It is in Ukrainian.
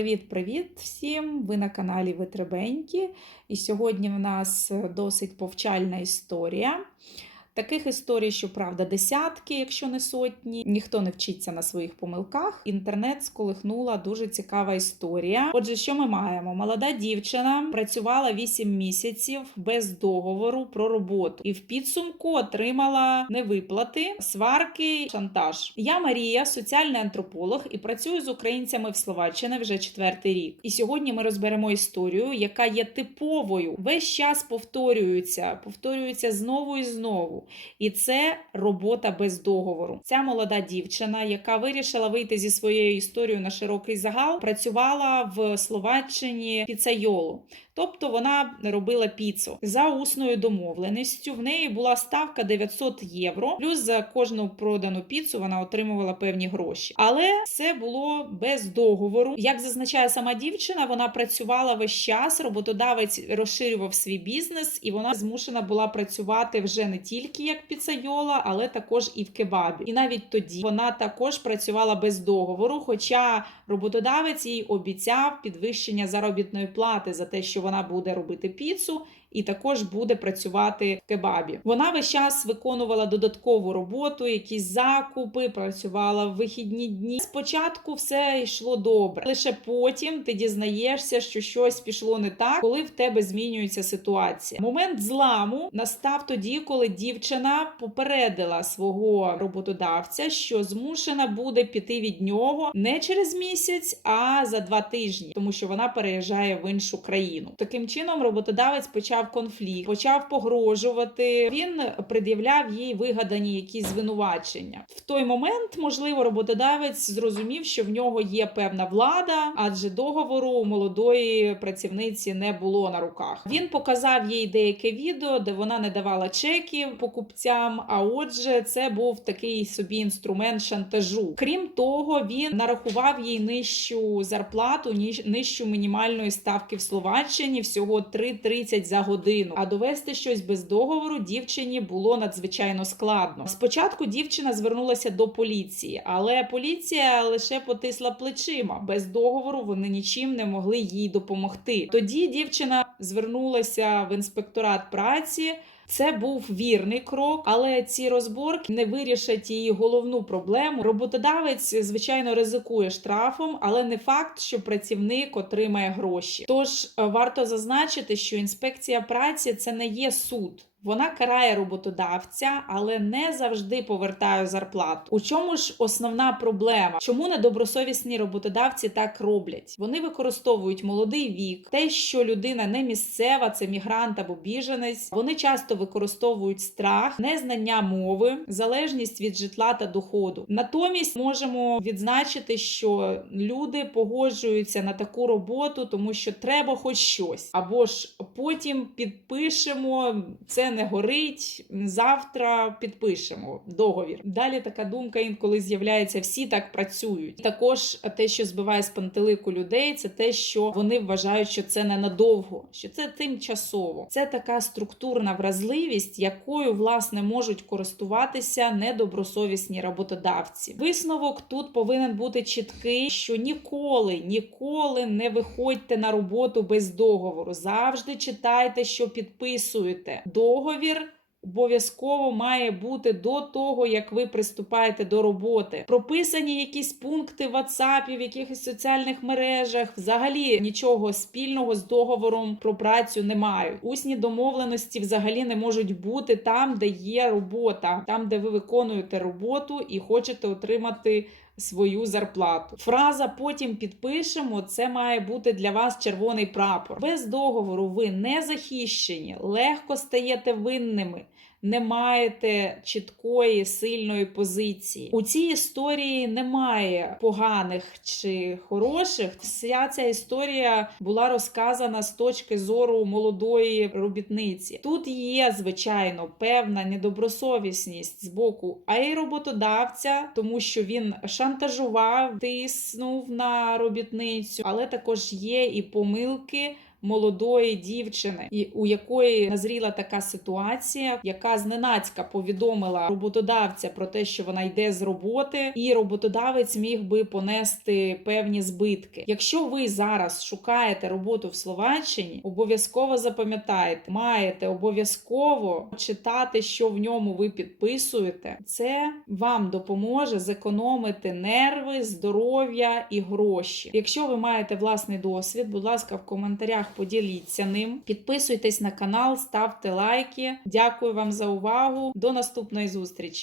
Привіт-привіт всім! Ви на каналі Витребенькі. І сьогодні в нас досить повчальна історія. Таких історій, щоправда, десятки, якщо не сотні. Ніхто не вчиться на своїх помилках. Інтернет сколихнула дуже цікава історія. Отже, що ми маємо? Молода дівчина працювала 8 місяців без договору про роботу і в підсумку отримала невиплати, сварки, шантаж. Я Марія, соціальний антрополог, і працюю з українцями в Словаччині вже четвертий рік. І сьогодні ми розберемо історію, яка є типовою. Весь час повторюється, повторюється знову і знову. І це робота без договору. Ця молода дівчина, яка вирішила вийти зі своєю історією на широкий загал, працювала в Словаччині піцайолу. Тобто вона робила піцу за усною домовленістю. В неї була ставка 900 євро. Плюс за кожну продану піцу вона отримувала певні гроші. Але це було без договору. Як зазначає сама дівчина, вона працювала весь час. Роботодавець розширював свій бізнес, і вона змушена була працювати вже не тільки як піцайола, але також і в кебабі. І навіть тоді вона також працювала без договору. Хоча роботодавець їй обіцяв підвищення заробітної плати за те, що вона буде робити піцу. І також буде працювати в кебабі. Вона весь час виконувала додаткову роботу, якісь закупи, працювала в вихідні дні. Спочатку все йшло добре, лише потім ти дізнаєшся, що щось пішло не так, коли в тебе змінюється ситуація. Момент зламу настав тоді, коли дівчина попередила свого роботодавця, що змушена буде піти від нього не через місяць, а за два тижні, тому що вона переїжджає в іншу країну. Таким чином, роботодавець почав конфлікт, почав погрожувати. Він пред'являв їй вигадані якісь звинувачення. В той момент, можливо, роботодавець зрозумів, що в нього є певна влада, адже договору у молодої працівниці не було на руках. Він показав їй деяке відео, де вона не давала чеків покупцям. А отже, це був такий собі інструмент шантажу. Крім того, він нарахував їй нижчу зарплату, ніж нижчу мінімальної ставки в Словаччині всього 3,30 за годину. А довести щось без договору дівчині було надзвичайно складно. Спочатку дівчина звернулася до поліції, але поліція лише потисла плечима. Без договору вони нічим не могли їй допомогти. Тоді дівчина звернулася в інспекторат праці. Це був вірний крок, але ці розборки не вирішать її головну проблему. Роботодавець, звичайно, ризикує штрафом, але не факт, що працівник отримає гроші. Тож е, варто зазначити, що інспекція праці це не є суд. Вона карає роботодавця, але не завжди повертає зарплату. У чому ж основна проблема? Чому недобросовісні роботодавці так роблять? Вони використовують молодий вік, те, що людина не місцева, це мігрант або біженець. Вони часто використовують страх, незнання мови, залежність від житла та доходу. Натомість можемо відзначити, що люди погоджуються на таку роботу, тому що треба хоч щось, або ж потім підпишемо це не горить. Завтра підпишемо договір. Далі така думка інколи з'являється: всі так працюють. Також те, що збиває з пантелику людей, це те, що вони вважають, що це ненадовго, що це тимчасово. Це така структурна вразливість, якою власне можуть користуватися недобросовісні роботодавці. Висновок тут повинен бути чіткий, що ніколи, ніколи не виходьте на роботу без договору. Завжди читайте, що підписуєте. Договір. Обов'язково має бути до того, як ви приступаєте до роботи. Прописані якісь пункти в WhatsApp, в якихось соціальних мережах. Взагалі нічого спільного з договором про працю не мають. Усні домовленості взагалі не можуть бути там, де є робота, там, де ви виконуєте роботу і хочете отримати. Свою зарплату. Фраза потім підпишемо. Це має бути для вас червоний прапор. Без договору ви не захищені, легко стаєте винними. Не маєте чіткої сильної позиції. У цій історії немає поганих чи хороших. Вся ця історія була розказана з точки зору молодої робітниці. Тут є, звичайно, певна недобросовісність з боку а роботодавця, тому що він шантажував, тиснув на робітницю, але також є і помилки молодої дівчини, і у якої назріла така ситуація, яка зненацька повідомила роботодавця про те, що вона йде з роботи, і роботодавець міг би понести певні збитки. Якщо ви зараз шукаєте роботу в Словаччині, обов'язково запам'ятайте, маєте обов'язково читати, що в ньому ви підписуєте. Це вам допоможе зекономити нерви, здоров'я і гроші. Якщо ви маєте власний досвід, будь ласка, в коментарях поділіться ним. Підписуйтесь на канал, ставте лайки. Дякую вам за увагу. До наступної зустрічі!